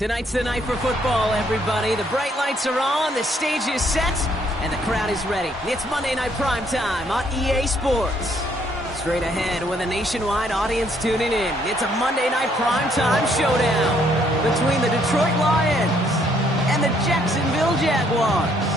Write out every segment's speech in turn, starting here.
Tonight's the night for football, everybody. The bright lights are on, the stage is set, and the crowd is ready. It's Monday Night Primetime on EA Sports. Straight ahead with a nationwide audience tuning in. It's a Monday Night Primetime showdown between the Detroit Lions and the Jacksonville Jaguars.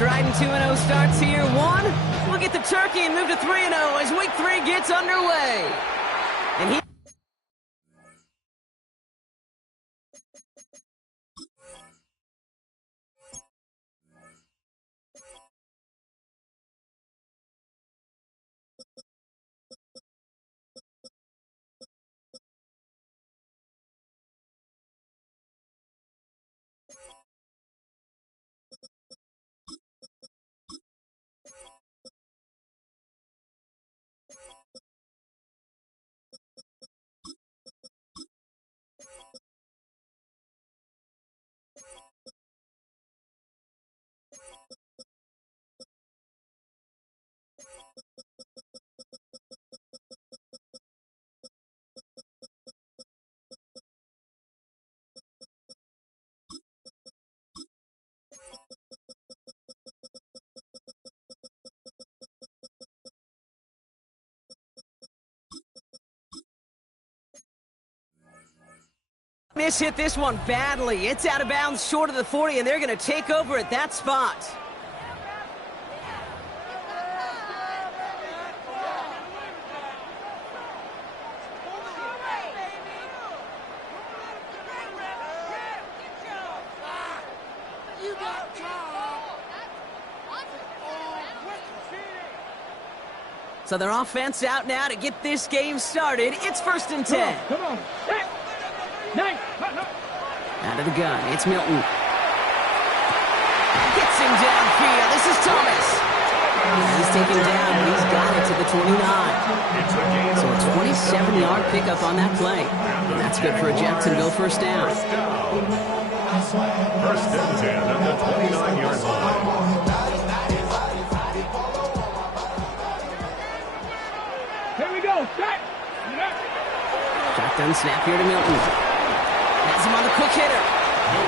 Riding 2-0 starts here. One, we'll get the turkey and move to 3-0 as week 3 gets underway. And he hit this one badly. It's out of bounds short of the 40, and they're going to take over at that spot. So their offense out now to get this game started. It's 1st and 10. Come on. Out of the gun, it's Milton. Gets him downfield. This is Thomas. He's taken down, but he's got it to the 29. So a 27-yard pickup on that play. And that's good for a Jacksonville first down. First and 10 at the 29-yard line. Here we go. Shotgun snap here to Milton. Has him on the quick hitter. A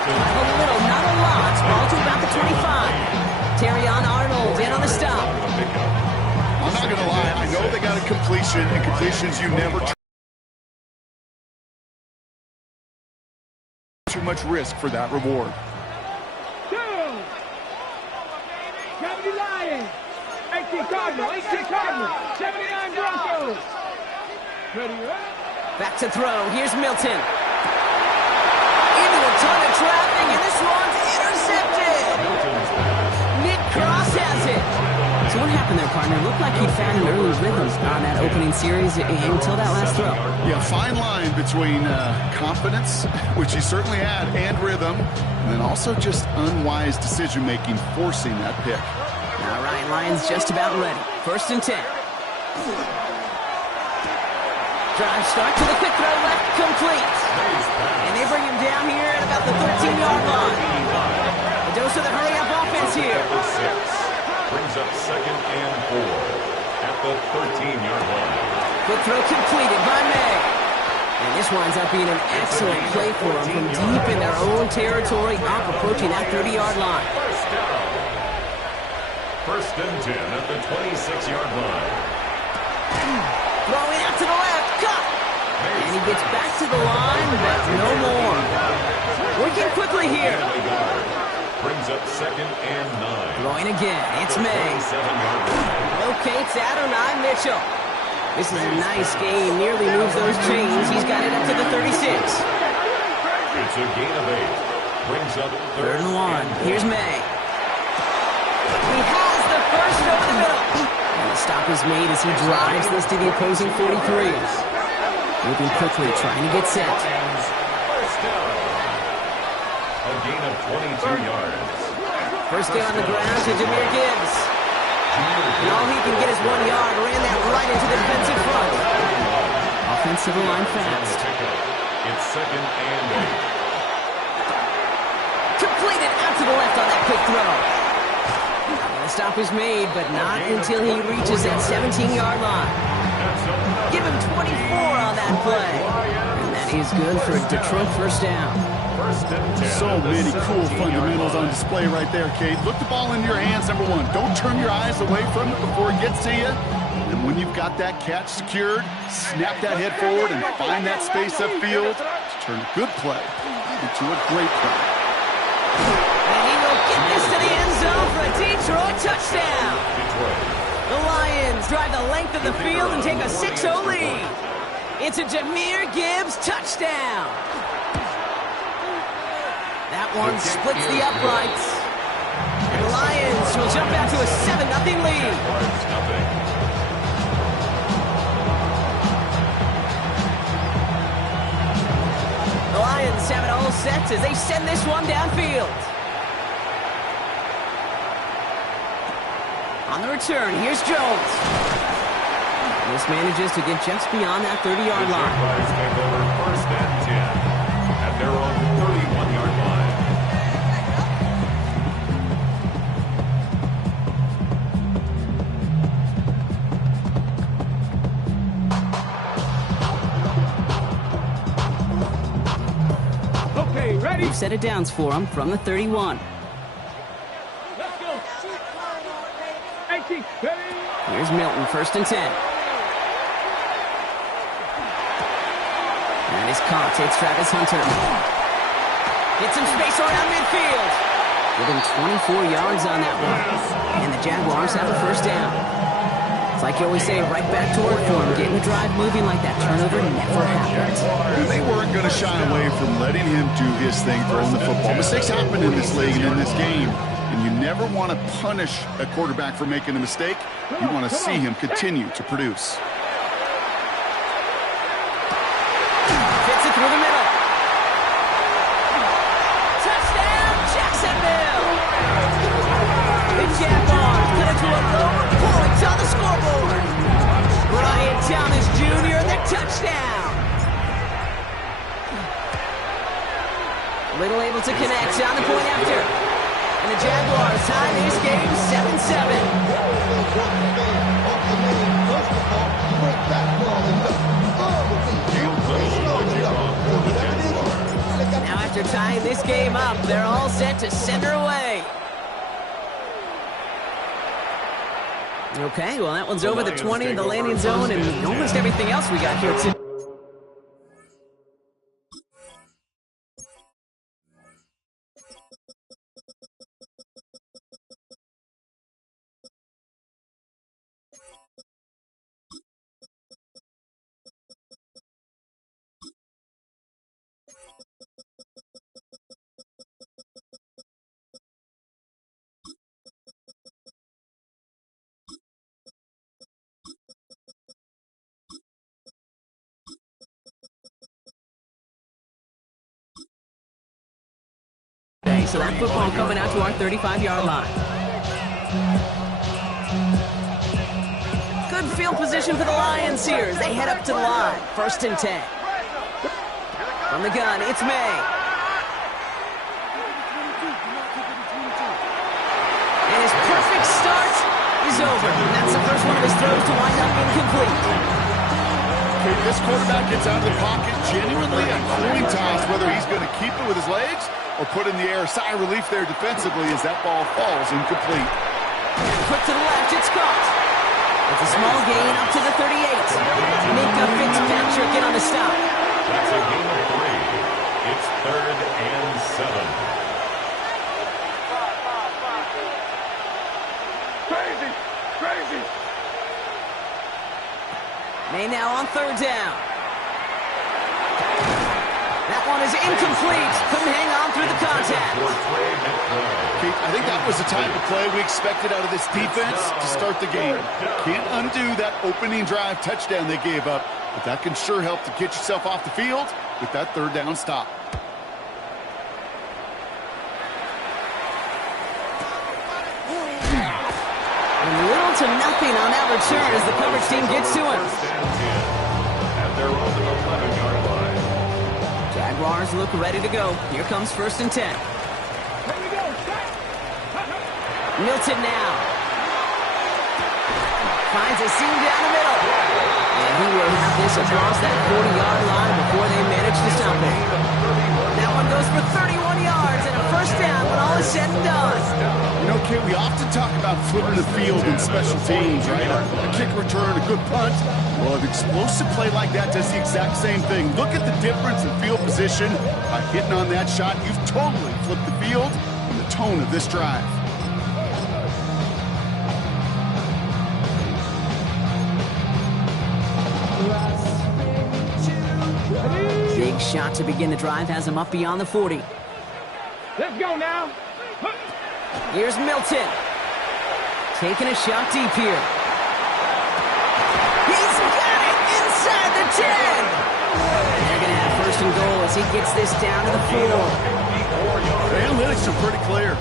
little, not a lot. Ball to about the 25. Terrion Arnold in on the stop. I'm not going to lie. I know they got a completion, and completions you never too much risk for that reward. Two. 70 Lions. 18 Cardinals. 79 Broncos. Ready, right? Back to throw. Here's Milton. Into a ton of traffic, and this one's intercepted. Nick Cross has it. So what happened there, partner? Looked like he'd found an early rhythm on that opening series until that last throw. Yeah, fine line between confidence, which he certainly had, and rhythm, and then also just unwise decision-making, forcing that pick. All right, Lions just about ready. 1st and 10. Drive start to the quick throw left, complete. And they bring him down here at about the 13-yard line. A dose of the hurry-up offense here. Brings up 2nd and 4 at the 13-yard line. Quick throw completed by May. And this winds up being an excellent play for them from deep in their own territory, up approaching that 30-yard line. First and 10 at the 26-yard line. Throwing out to the left, cut! And he gets back to the line, but no more. Working quickly here. Brings up 2nd and 9. Throwing again, it's May. Locates Adonai Mitchell. This is a nice game, nearly moves those chains. He's got it up to the 36. It's a gain of 8. Brings up 3rd and 1. Here's May. He has the first over the middle. And the stop is made as he drives this to the opposing 43s. Moving quickly, trying to get set. First down. A gain of 22 yards. First down on the ground to Jahmyr Gibbs. And all he can get is 1 yard. Ran that right into the defensive front. offensive line fast. It's 2nd and 8. Completed out to the left on that quick throw. And the stop is made, but not until he reaches that 17-yard line. Give him 24 on that play. And that is good for a Detroit first down. So many cool fundamentals on display right there, Kate. Look the ball in your hands, number one. Don't turn your eyes away from it before it gets to you. And when you've got that catch secured, snap that head forward and find that space upfield to turn a good play into a great play. And he will get this to the end zone for a Detroit touchdown. The Lions drive the length of the field and take a 6-0 lead. It's a Jahmyr Gibbs touchdown. That one splits the uprights. And the Lions will jump out to a 7-0 lead. The Lions have it all set as they send this one downfield. On the return, here's Jones. This manages to get just beyond that 30-yard line. Take over 1st and 10 at their own 31-yard line. Okay, ready? We've set it downs for him from the 31. Let's go. 18, ready? Here's Milton, 1st and 10. And he's caught. It's Travis Hunter. Get some space around midfield. Within 24 yards on that one. And the Jaguars have a first down. It's like you always say, right back to work for him. Getting the drive moving like that turnover never happened. They weren't going to shy away from letting him do his thing throwing the football. Mistakes happen in this league and in this game. And you never want to punish a quarterback for making a mistake. You want to see him continue to produce. Fits it through the middle. Touchdown, Jacksonville! The Jaguars cut it to a lower point on the scoreboard. Brian Thomas Jr., the touchdown. Little able to connect on the point after. And the Jaguars tie this game 7-7. Now after tying this game up, they're all set to send her away. Okay, well that one's over the 20, the landing zone, and almost everything else we got here today. So that football coming out to our 35-yard line. Good field position for the Lions here as they head up to the line. 1st and 10. From the gun, it's May. And his perfect start is over. And that's the first one of his throws to wind up incomplete. Okay, this quarterback gets out of the pocket genuinely a coin toss whether he's going to keep it with his legs or put in the air. Sigh of relief there defensively as that ball falls incomplete. Quick to the left, it's caught. It's a small gain up to the 38. Minkah Fitzpatrick in on the stop. That's a gain of 3. It's 3rd and 7. Crazy, crazy. May now on 3rd down. That one is incomplete. Couldn't hang on through the contact. Keith, I think that was the type of play we expected out of this defense to start the game. Can't undo that opening drive touchdown they gave up, but that can sure help to get yourself off the field with that 3rd down stop. And little to nothing on that return as the coverage team gets to him. their own 11-yard line. Jaguars look ready to go. Here comes 1st and 10. Here we go. Milton now. Finds a seam down the middle. And he will have this across that 40-yard line before they manage to stop him. That one goes for 31 yards and a 1st down when all is said and done. You know, Kate, we often talk about flipping the field in special teams, right? A kick return, a good punt. Well, an explosive play like that does the exact same thing. Look at the difference in field position. By hitting on that shot, you've totally flipped the field and the tone of this drive. Big shot to begin the drive has him up beyond the 40. Let's go now. Here's Milton. Taking a shot deep here. He's got it inside the 10. They're going to have 1st and goal as he gets this down to the 4. The analytics are pretty clear.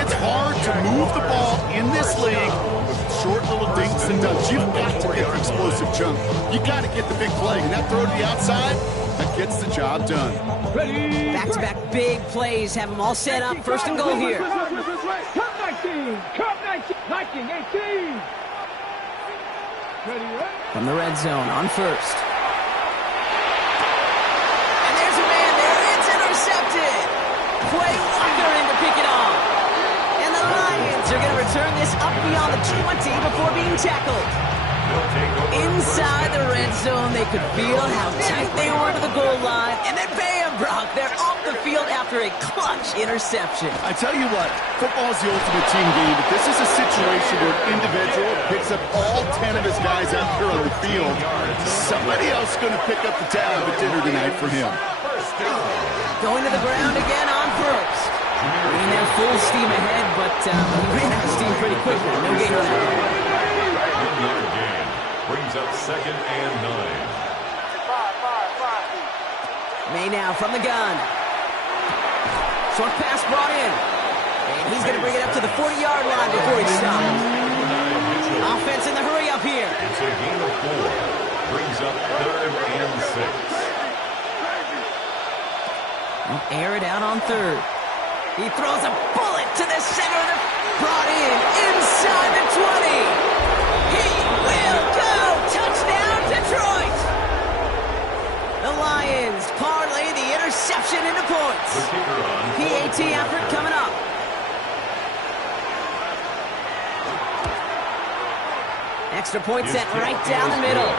It's hard to move the ball in this league with short little dinks and dunks. You've got to get the explosive jump. You've got to get the big play. And that throw to the outside, that gets the job done. Back-to-back big plays have them all set up. 1st and goal here. Cup 19. Cup 19. 19, 18. Ready, right? From the red zone on 1st. And there's a man there. It's intercepted. Quay Walker in to pick it off. And the Lions are going to return this up beyond the 20 before being tackled. Inside the red zone, they could feel how tight they were to the goal line. And then bam, Brock, they're off the field after a clutch interception. I tell you what, football's the ultimate team game, but this is a situation where an individual picks up all 10 of his guys out here on the field. Somebody else is going to pick up the tab at dinner tonight for him. Going to the ground again on 1st. Being there full steam ahead, but he ran out of steam pretty quickly. No gain on that. Brings up 2nd and 9. May now from the gun. Short pass brought in. And he's going to bring it up to the 40-yard line before he stops. Offense in the hurry up here. It's a gain of 4. Brings up 3rd and 6. Air it out on 3rd. He throws a bullet to the center of the... Brought in inside the 20. He will go! Touchdown, Detroit! The Lions parlay the interception into points. PAT effort coming up. Extra point set right down the middle.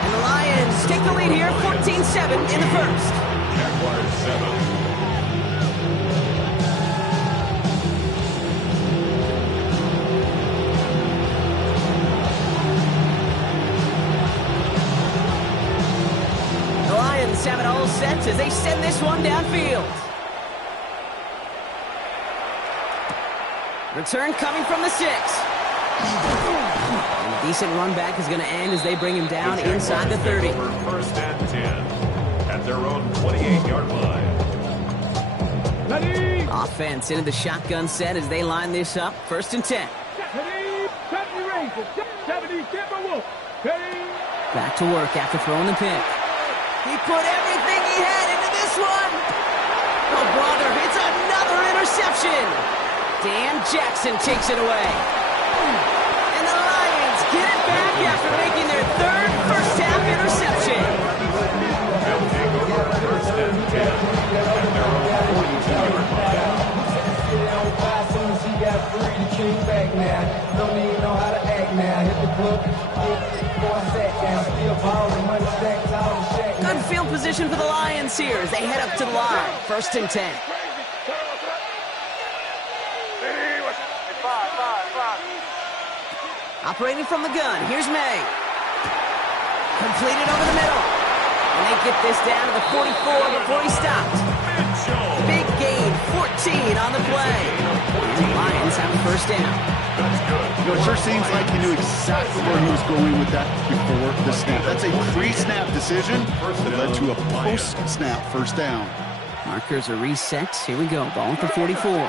And the Lions take the lead here, 14-7 in the 1st. Jaguars 7. Have it all set as they send this one downfield. Return coming from the 6. And a decent run back is going to end as they bring him down inside the 30. 1st and 10 at their own 28-yard line. Ready. Offense into the shotgun set as they line this up. 1st and 10. 70 Rangers. 70 Denver Wolf. Ready. Back to work after throwing the pick. He put everything he had into this one. Oh, brother, it's another interception. Dan Jackson takes it away. And the Lions get it back after making their 3rd first-half interception. They'll take over 1st and 10 at their own 42-yard line. Don't even know how to act now. Hit the club, before I sat down. Still balling, money stacked out and shack. Good field position for the Lions here as they head up to the line. 1st and 10. Operating from the gun, here's May. Completed over the middle. And they get this down to the 44 before he stopped. Big gain, 14 on the play. And the Lions have a 1st down. You know, it sure seems like he knew exactly where he was going with that before the snap. That's a pre-snap decision that led to a post-snap 1st down. Markers are reset. Here we go. Ball at the 44.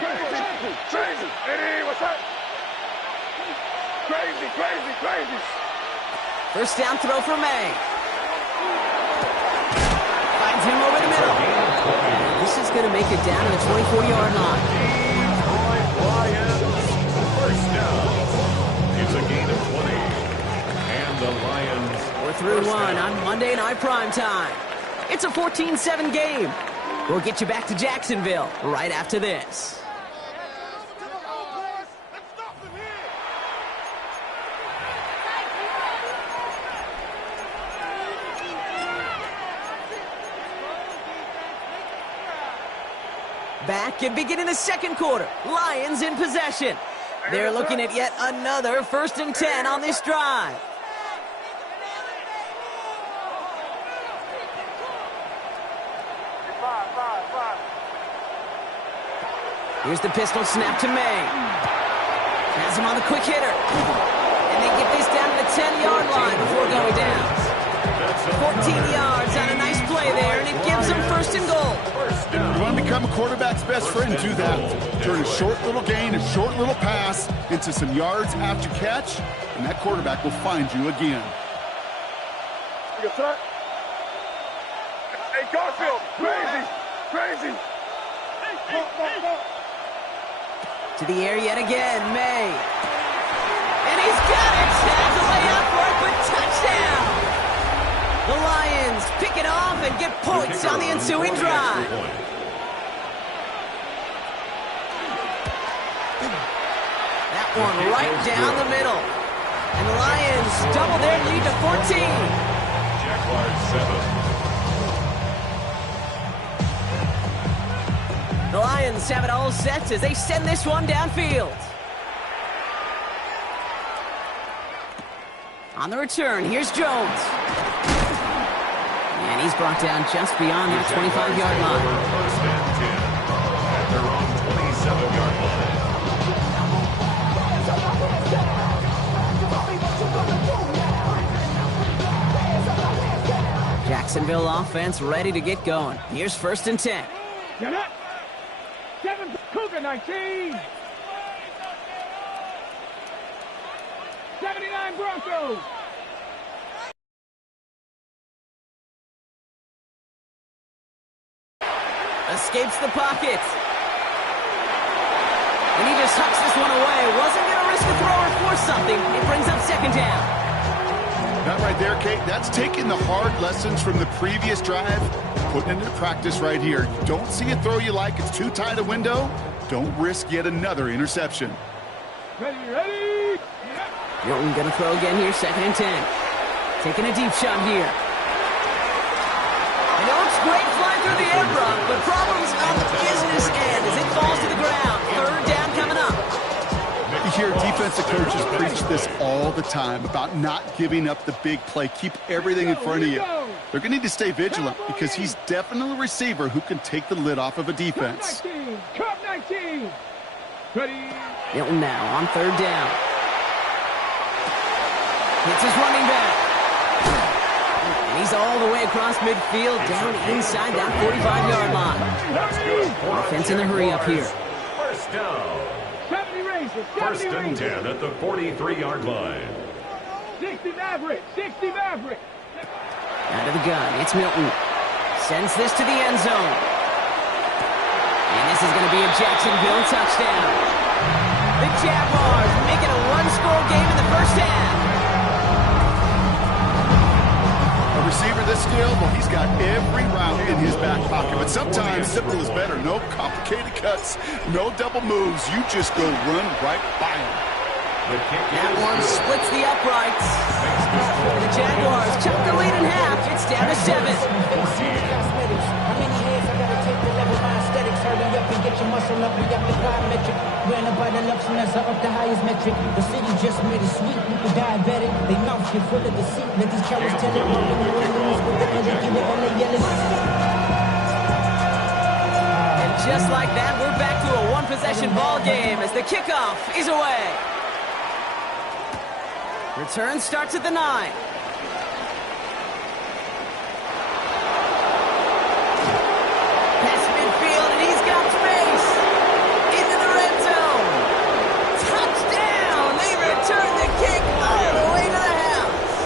Crazy. Eddie, what's up? Crazy. 1st down throw for May. Finds him over the middle. This is going to make it down to the 24-yard line. Lions, first down. It's a gain of 20. And the Lions. We're through one on Monday Night Primetime. It's a 14-7 game. We'll get you back to Jacksonville right after this. Back and beginning the second quarter. Lions in possession. They're looking at yet another 1st and 10 on this drive. Here's the pistol snap to May. Has him on the quick hitter. And they get this down to the 10-yard line before going down. 14 yards on a nice play there, and it gives them 1st and goal. You want to become a quarterback's best friend, do that. Turn a short little gain, a short little pass into some yards after catch, and that quarterback will find you again. Hey, Garfield, crazy, crazy. To the air yet again, May. And he's got it. Has a way up for it, but touchdown. The Lions pick it off and get points on the ensuing drive. That one right down the middle. And the Lions double their lead to 14. Jaguars 7. The Lions have it all set as they send this one downfield. On the return, here's Jones. And he's brought down just beyond that 25-yard line. 1st and 10 at their own 27-yard line. Jacksonville offense ready to get going. Here's 1st and 10. Get up. 7 Cougar 19. 79 Broncos. Escapes the pocket. And he just hucks this one away. Wasn't going to risk a throw or force something. It brings up 2nd down. That right there, Kate, that's taking the hard lessons from the previous drive, putting it into practice right here. You don't see a throw you like, it's too tight a window. Don't risk yet another interception. Ready. Milton going to throw again here, 2nd and 10. Taking a deep shot here. I know it's great flying through the air, Brock, but problems on the business end as it falls to the ground. 3rd down coming up. You hear defensive coaches preach this all the time about not giving up the big play. Keep everything in front of you. They're going to need to stay vigilant because he's definitely a receiver who can take the lid off of a defense. Cup 19. Ready. Milton now on 3rd down. Hits his running back. And he's all the way across midfield, down inside that 45-yard line. Offense in the hurry up here. 1st down. 1st and 10 at the 43-yard line. 60 Maverick. 60 Maverick. Out of the gun, it's Milton. Sends this to the end zone. And this is going to be a Jacksonville touchdown. The Jaguars make it a one-score game in the 1st half. A receiver this skilled, well, he's got every route in his back pocket. But sometimes simple is better. No complicated cuts, no double moves. You just go run right by him. That one splits the uprights. The Jaguars chop the lead in half. It's down to 7. How many hands I gotta take to level my aesthetics? Hurry up and get your muscle up. We got the biometric. Ran up by the luxury, up the highest metric. The city just made it sweet. People diabetic. They mouth get full of deceit. Let these cowards tell it. And just like that, we're back to a one-possession ball game as the kickoff is away. Return starts at the 9. Past midfield, and he's got space. Into the red zone. Touchdown! They return the kick all the way to the house.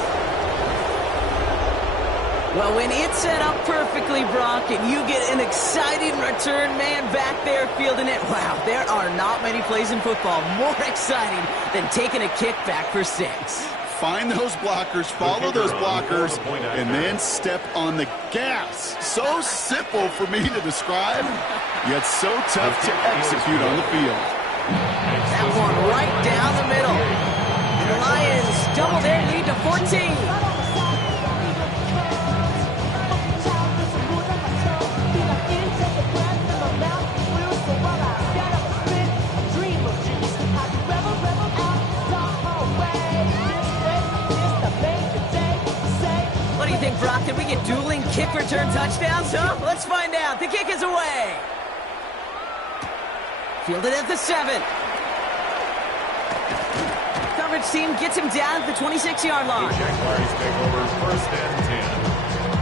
Oh, when it's set up perfectly, Brock, and you get an exciting return man back there fielding it. Wow, there are not many plays in football more exciting than taking a kick back for 6. Find those blockers, follow those blockers, and then step on the gas. So simple for me to describe, yet so tough to execute on the field. That one right down the middle. The Lions double their lead to 14. What do you think, Brock? Can we get dueling kick return touchdowns, huh? Let's find out. The kick is away. Fielded at the 7. Coverage team gets him down at the 26-yard line. The Jaguars take over 1st and 10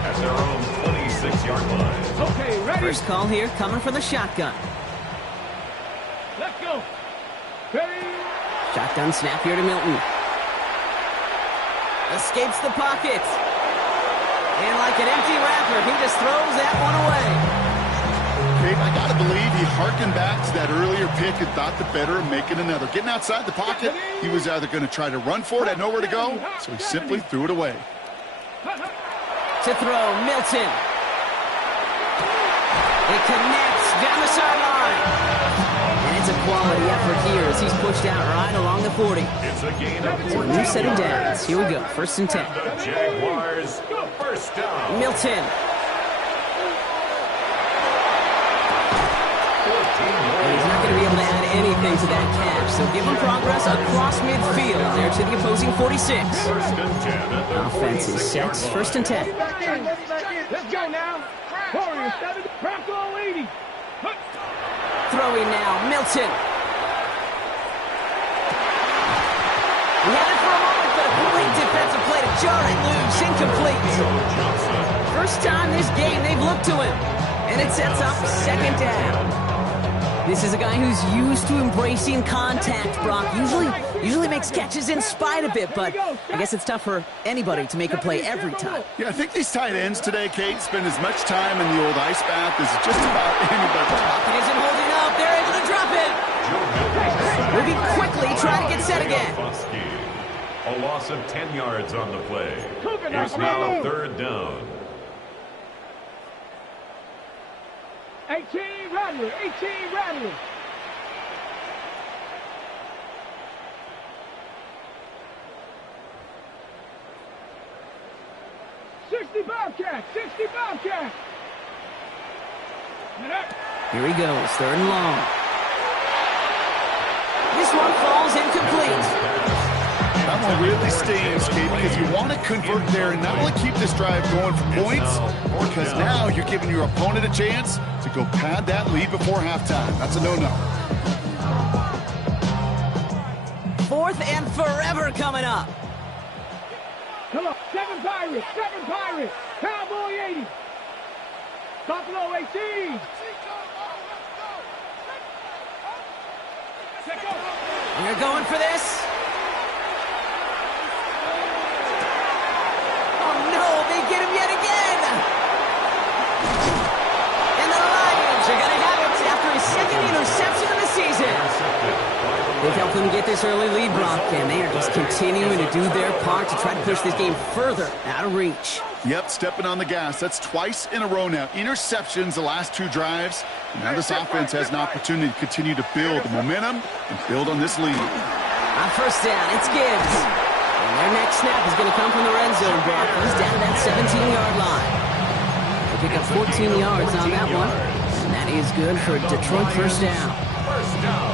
at their own 26-yard line. Okay, ready? First call here coming from the shotgun. Let's go. Ready? Shotgun snap here to Milton. Escapes the pocket. And like an empty wrapper, he just throws that one away. Kate, I got to believe he harkened back to that earlier pick and thought the better of making another. Getting outside the pocket, he was either going to try to run for it, had nowhere to go, so he simply threw it away. To throw, Milton. It connects down the sideline. And it's a quality effort here as he's pushed out right along the 40. It's a gain of 14. So a new set of downs. Here we go, 1st and 10. The Jaguars, 1st down. Milton. And he's not going to be able to add anything to that catch. So give him progress across midfield there to the opposing 46. 1st and 10 at the Offense is set. 1st and 10. Let's go now. Warriors 7, Bronco 80. Throwing now, Milton. He had it for a moment, but a great defensive play to jar it loose. Incomplete. First time this game they've looked to him. And it sets up 2nd down. This is a guy who's used to embracing contact, Brock. Usually makes catches in spite of it, but I guess it's tough for anybody to make a play every time. Yeah, I think these tight ends today, Kate, spend as much time in the old ice bath as just about anybody. Pocket isn't holding up. They're able to drop it. Moving quickly, trying to get set again. A loss of 10 yards on the play. It's now 3rd down. 18 Rattler, 18 Rattler. Bobcat, 60 Bobcat. Here he goes, 3rd and long. This one falls incomplete. That one really stings, Kate, because you want to convert there and not only keep this drive going for points, because now you're giving your opponent a chance to go pad that lead before halftime. That's a no-no. 4th and forever coming up. Come on, 7 Pirates, Cowboy 80. Buffalo 18. They're going for this. Oh no, they get him yet again. And the Lions are going to have it after his 2nd interception of the season. They've helped them get this early lead, Brock, and they are just continuing to do their part to try to push this game further out of reach. Yep, stepping on the gas. That's twice in a row now. Interceptions the last 2 drives. And now this offense has an opportunity to continue to build the momentum and build on this lead. On 1st down, it's Gibbs. And their next snap is going to come from the red zone, Brock. He's down to that 17-yard line. They pick up 14 yards on that one. And that is good for a Detroit 1st down.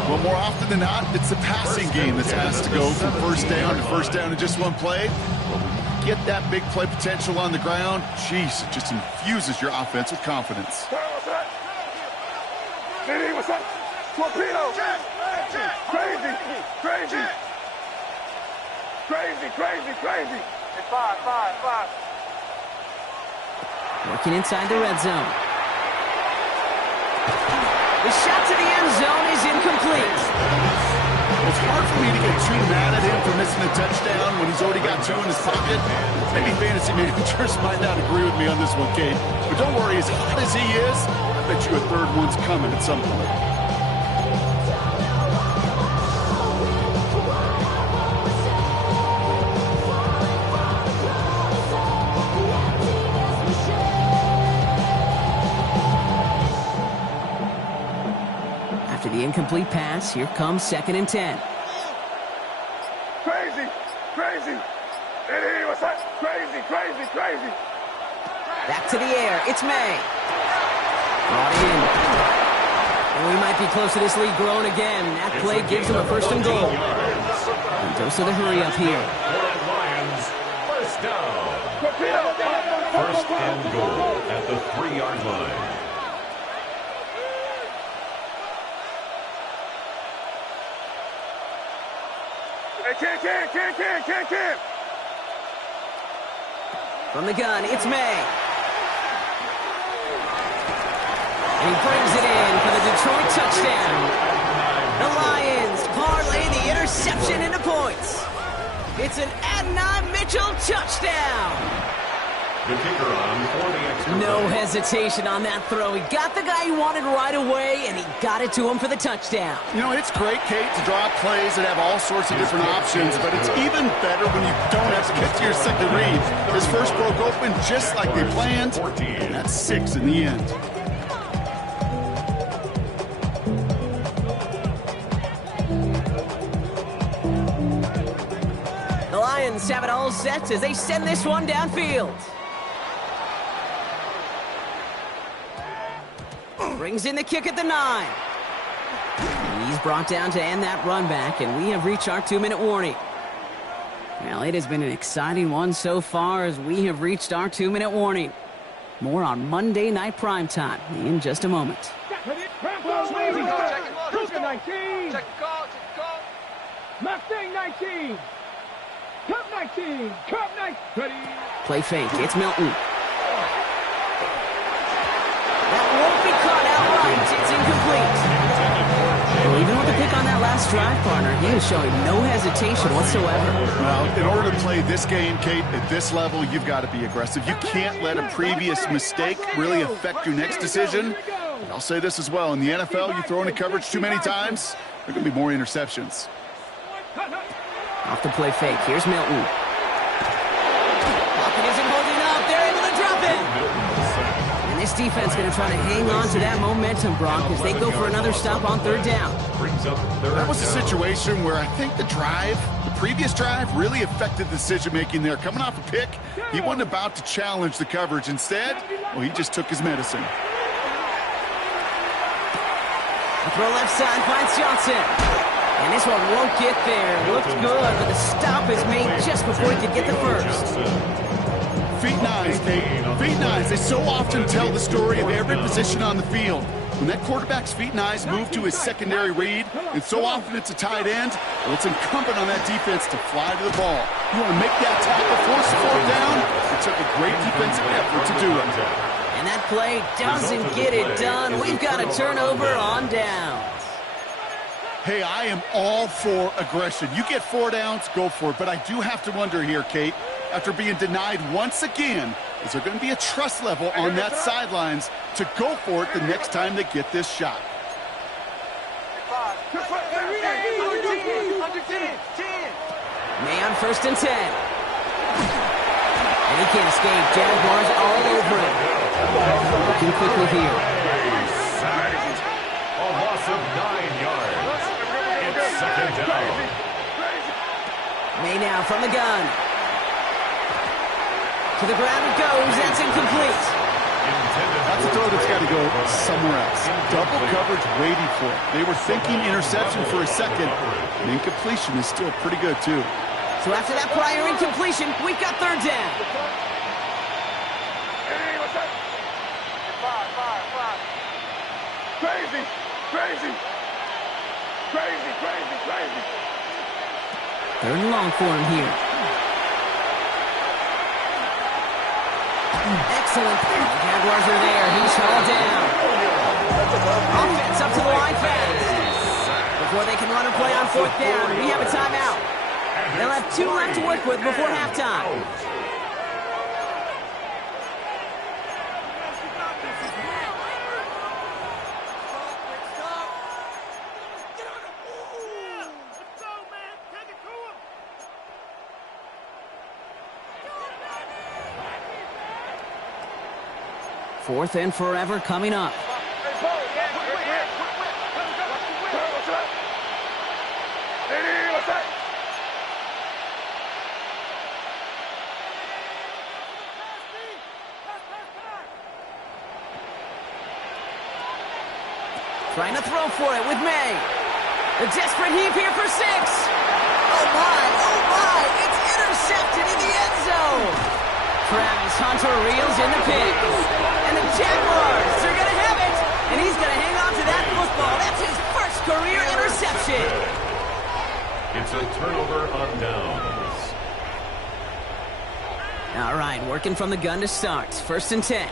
Well, more often than not, it's the passing game that's asked to go from 1st down to 1st down in just one play. But when you get that big play potential on the ground, geez, it just infuses your offense with confidence. What's up? Torpedo! Crazy! It's 5. Working inside the red zone. The shot to the end zone is incomplete. It's hard for me to get too mad at him for missing a touchdown when he's already got 2 in his pocket. Maybe fantasy managers might not agree with me on this one, Kate. But don't worry, as hot as he is, I bet you a third one's coming at some point. After the incomplete pass, here comes 2nd and 10. Crazy, crazy. Hey, what's that? Crazy, crazy, crazy. Back to the air. It's May. Brought in. And we might be close to this lead growing again. That play gives him a 1st and goal. And dose of the hurry up here. Lions, first down. First and goal at the 3-yard line. Can't. From the gun, it's May. And he brings it in for the Detroit touchdown. The Lions parlay the interception into points. It's an Adonai Mitchell touchdown. The kicker on for the extra No point. hesitation on that throw. He got the guy he wanted right away, and he got it to him for the touchdown. You know, it's great, Kate, to draw up plays that have all sorts of different options, but it's even better when you don't have to get to your second read. His first broke open just like they planned, and that's 6 in the end. The Lions have it all set as they send this one downfield. Brings in the kick at the 9. He's brought down to end that run back, and we have reached our 2-minute warning. Well, it has been an exciting one so far as we have reached our 2-minute warning. More on Monday Night Primetime in just a moment. Mustang 19. Cup 19. Cup 19. Play fake. It's Milton. That won't be caught outright. It's incomplete. Well, even with the pick on that last drive, partner, he is showing no hesitation whatsoever. Well, in order to play this game, Kate, at this level, you've got to be aggressive. You can't let a previous mistake really affect your next decision. And I'll say this as well. In the NFL, you throw into coverage too many times, there are going to be more interceptions. Off the play fake. Here's Milton. Pocket isn't holding up. They're able to drop it. And this defense going to try to hang on to that momentum, Brock, as they go for another stop on 3rd down. That was a situation where I think the previous drive, really affected the decision-making there. Coming off a pick, he wasn't about to challenge the coverage. Instead, well, he just took his medicine. The throw left side finds Johnson. And this one won't get there. Looks good, but the stop is made just before he could get the first. Feet nines, Kate. Feet nines. They so often tell the story of every position on the field. When that quarterback's feet and eyes move to his secondary read, and so often it's a tight end, well, it's incumbent on that defense to fly to the ball. You want to make that tackle, force the 4th down? It took a great defensive effort to do it. And that play doesn't get it done. We've got a turnover on downs. Hey, I am all for aggression. You get 4 downs, go for it. But I do have to wonder here, Kate, after being denied once again, is there going to be a trust level on that sidelines to go for it the next time they get this shot? May on 1st and 10. And he can't escape. Jaguars all over him. Looking quickly here. A loss of 9 yards. It's 2nd down. May now from the gun. To the ground it goes. That's incomplete. That's a throw that's got to go somewhere else. Double coverage waiting for it. They were thinking interception for a second. And incompletion is still pretty good, too. So after that prior incompletion, we've got 3rd down. Hey, what's up? Five. Crazy. Third and long for him here. Excellent. The Jaguars are there. He's hauled down. Offense up to the line fast. The Before they can run a play on fourth down, we have a timeout. They'll have 2 left to work with before halftime. Fourth and forever coming up. Trying to throw for it with May. The desperate heave here for 6. Oh my, it's intercepted in the end zone. Travis Hunter reels in the pick. And the Jaguars are going to have it. And he's going to hang on to that football. That's his first career interception. It's a turnover on downs. All right, working from the gun to start. First and 10.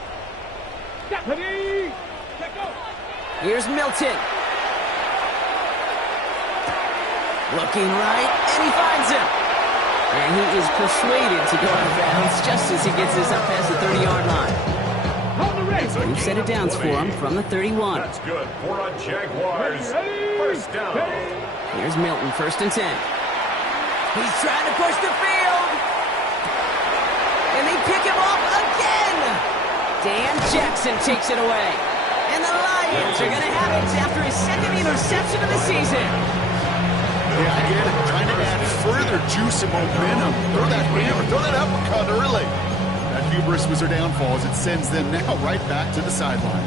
Here's Milton. Looking right, and he finds him. And he is persuaded to go out of bounds just as he gets this up past the 30-yard line. We've set it down for him from the 31. That's good for a Jaguars first down. Here's Milton, first and 10. He's trying to push the field. And they pick him off again. Dan Jackson takes it away. And the Lions are going to have it after his second interception of the season. Yeah, I get it. Trying to add further juice and momentum. Throw that hammer, throw that uppercut early. That hubris was their downfall as it sends them now right back to the sideline.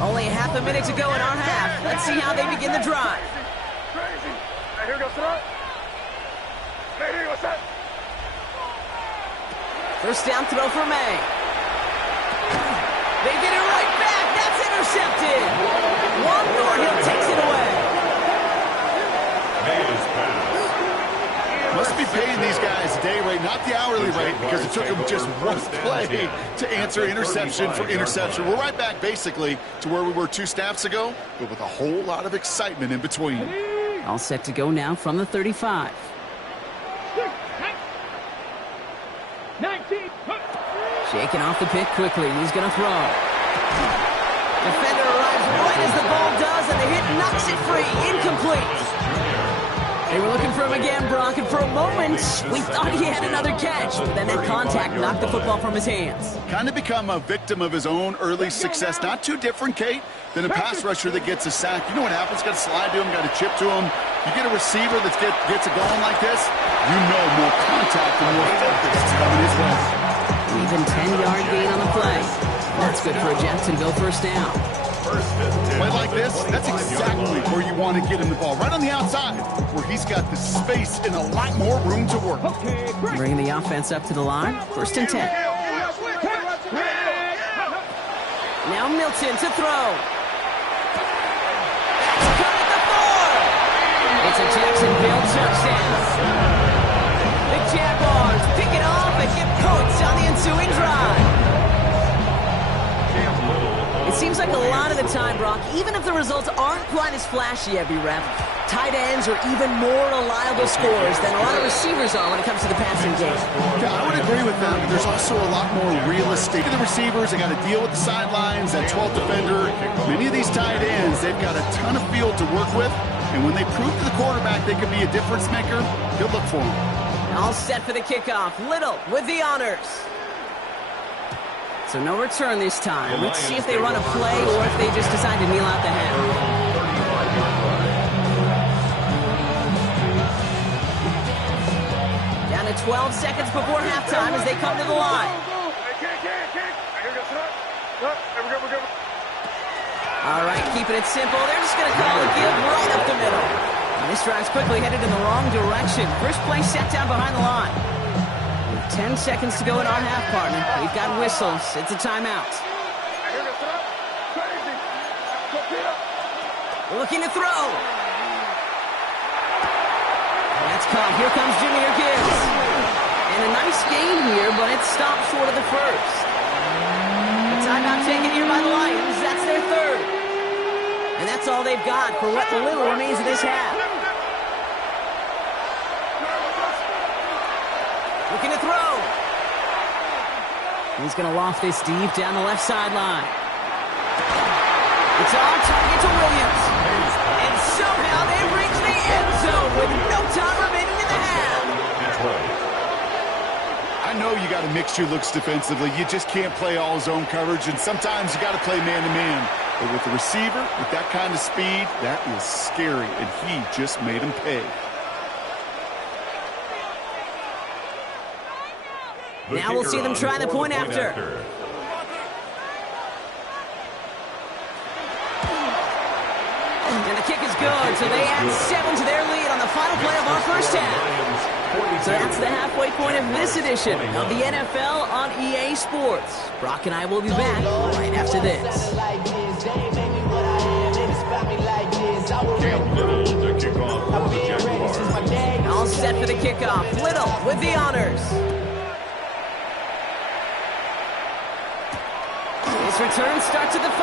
Only half a minute to go in our half. Let's see how they begin the drive. First down throw for May. They get it right back. That's intercepted. Juan Thornhill takes it away. May's pass. Must be paying these guys a day rate, not the hourly rate, because it took them just one play to answer interception for interception. We're right back basically to where we were 2 snaps ago, but with a whole lot of excitement in between. All set to go now from the 35. 19. Shaking off the pick quickly. He's going to throw. Defender arrives right as the ball does, and the hit knocks it free. Incomplete. They were looking for him again, Brock, and for a moment, we thought he had another catch. But then that contact knocked the football from his hands. Kind of become a victim of his own early success. Not too different, Kate, than a pass rusher that gets a sack. You know what happens? Got to slide to him, got to chip to him. You get a receiver that gets it going like this, you know more contact and more focus is coming his way. Even 10-yard gain on the play. That's good for a Jacksonville first down. Play like this, that's exactly where you want to get him the ball. Right on the outside, where he's got the space and a lot more room to work. Bringing the offense up to the line. First and 10. Now Milton to throw. That's cut at the 4. It's a Jacksonville touchdown. The Jaguars pick it off and get points on the ensuing drive. It seems like a lot of the time, Brock, even if the results aren't quite as flashy every rep, tight ends are even more reliable scorers than a lot of receivers are when it comes to the passing game. Yeah, I would agree with that, but there's also a lot more real estate. The receivers, they got to deal with the sidelines, that 12th defender. Many of these tight ends, they've got a ton of field to work with, and when they prove to the quarterback they can be a difference maker, good look for them. All set for the kickoff. Little with the honors. So no return this time. Let's see if they run a play or if they just decide to kneel out the half. Down to 12 seconds before halftime as they come to the line. All right, keeping it simple. They're just going to call a give right up the middle. And this drive's quickly headed in the wrong direction. First play set down behind the line. 10 seconds to go in our half, partner. We've got whistles. It's a timeout. Looking to throw. That's caught. Here comes Jahmyr Gibbs. And a nice gain here, but it stopped short of the first. The timeout taken here by the Lions. That's their third. And that's all they've got for what little remains of this half. Looking to throw. He's going to loft this deep down the left sideline. It's on target to Williams. And somehow they've reached the end zone with no time remaining in the half. I know you got to mix your looks defensively. You just can't play all zone coverage, and sometimes you got to play man-to-man. But with the receiver, with that kind of speed, that is scary, and he just made him pay. Now we'll see them try the point after. And the kick is good, so they add 7 to their lead on the final play of our first half. So that's the halfway point of this edition of the NFL on EA Sports. Brock and I will be back right after this. All set for the kickoff. Little with the honors. His return starts at the 5.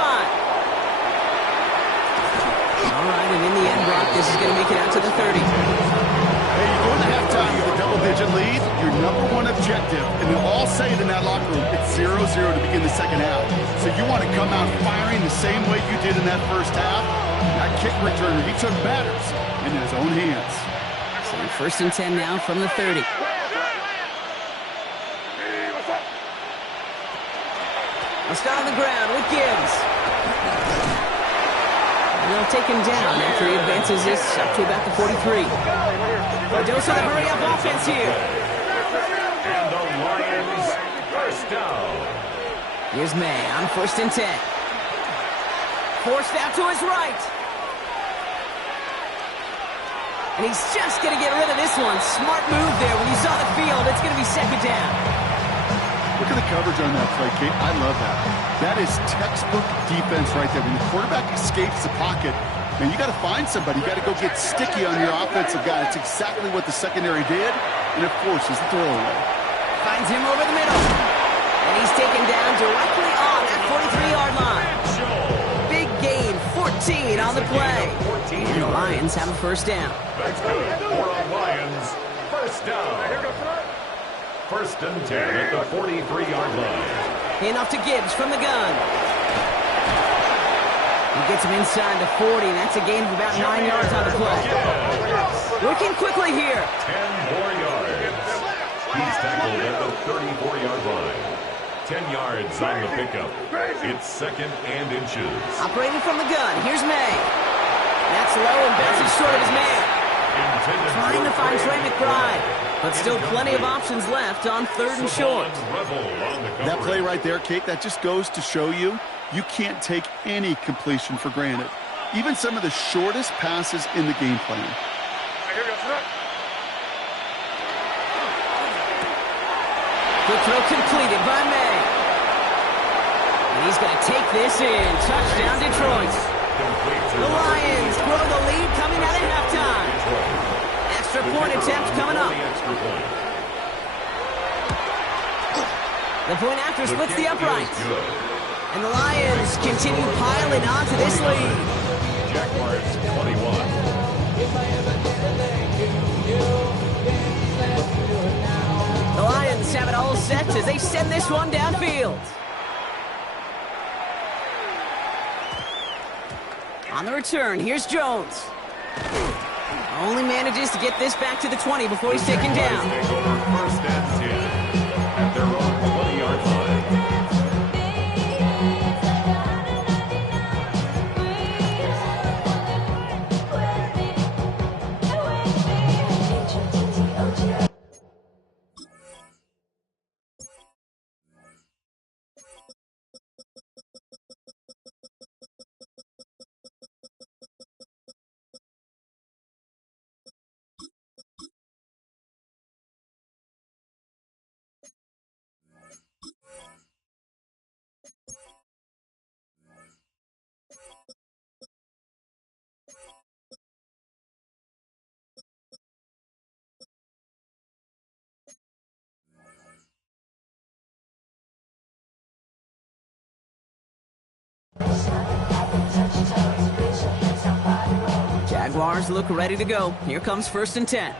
All right, and in the end, Brock, this is going to make it out to the 30. Hey, you go into halftime with a double-digit lead, your number one objective, and they'll all say it in that locker room, it's 0-0 to begin the second half. So you want to come out firing the same way you did in that first half. That kick returner, he took matters in his own hands. So first and 10 now from the 30. Let's start on the ground with Gibbs. And they'll take him down after he advances this up to about the 43. Cardoso, the hurry-up offense here. And the Lions first down. Here's May on first and 10. Forced out to his right. And he's just going to get rid of this one. Smart move there. When you saw the field, it's going to be second down. Look at the coverage on that play, Kate. I love that. That is textbook defense right there. When the quarterback escapes the pocket, man, you got to find somebody. You got to go get sticky on your offensive guy. It's exactly what the secondary did. And, of course, his throwaway. Finds him over the middle. And he's taken down directly on that 43-yard line. Big gain, 14 on the play. And the Lions have a first down. That's good for the Lions. First down. First and 10 at the 43-yard line. Enough to Gibbs from the gun. He gets him inside the 40, and that's a gain of about 9 yards on the play. Working quickly here. 10 more yards. He's tackled at the 34-yard line. 10 yards on the pickup. It's second and inches. Operating from the gun. Here's May. That's low and bounces short of his man. Trying to find Trey McBride. But still plenty of options left on third and short. That play right there, Kate, that just goes to show you can't take any completion for granted. Even some of the shortest passes in the game plan. Good throw completed by May. And he's going to take this in. Touchdown, Detroit. The Lions grow the lead coming out of halftime. Extra point attempt coming up. The point after splits the uprights. And the Lions continue piling onto this lead. Jaguars 21. The Lions have it all set as they send this one downfield. On the return, here's Jones. Only manages to get this back to the 20 before he's taken down. First and 10 at their own 20-yard line. Jaguars look ready to go. Here comes first and 10.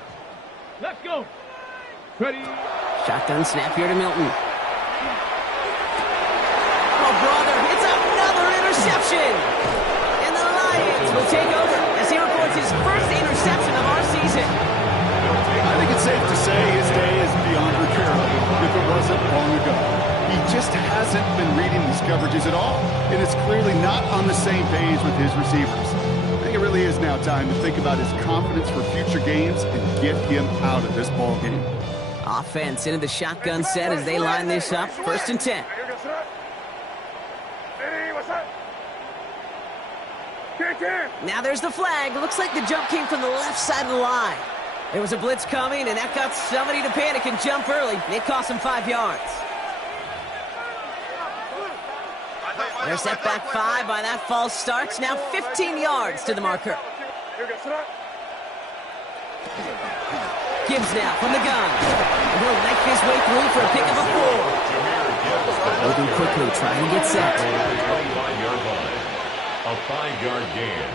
Let's go. Ready, Shotgun snap here to Milton. Oh, brother, it's another interception. And the Lions will take over as he records his first interception of our season. I think it's safe to say his day is beyond repair if it wasn't long ago. He just hasn't been reading these coverages at all, and it's clearly not on the same page with his receivers. I think it really is now time to think about his confidence for future games and get him out of this ball game. Offense into the shotgun set as they line this up. 1st and 10. Now there's the flag. Looks like the jump came from the left side of the line. There was a blitz coming, and that got somebody to panic and jump early. It cost him 5 yards. They're set back 5 by that false start. Now 15 yards to the marker. Gibbs now from the gun. And he'll knife his way through for a pickup of 4. Moving quickly, trying to get set. A 5-yard gain.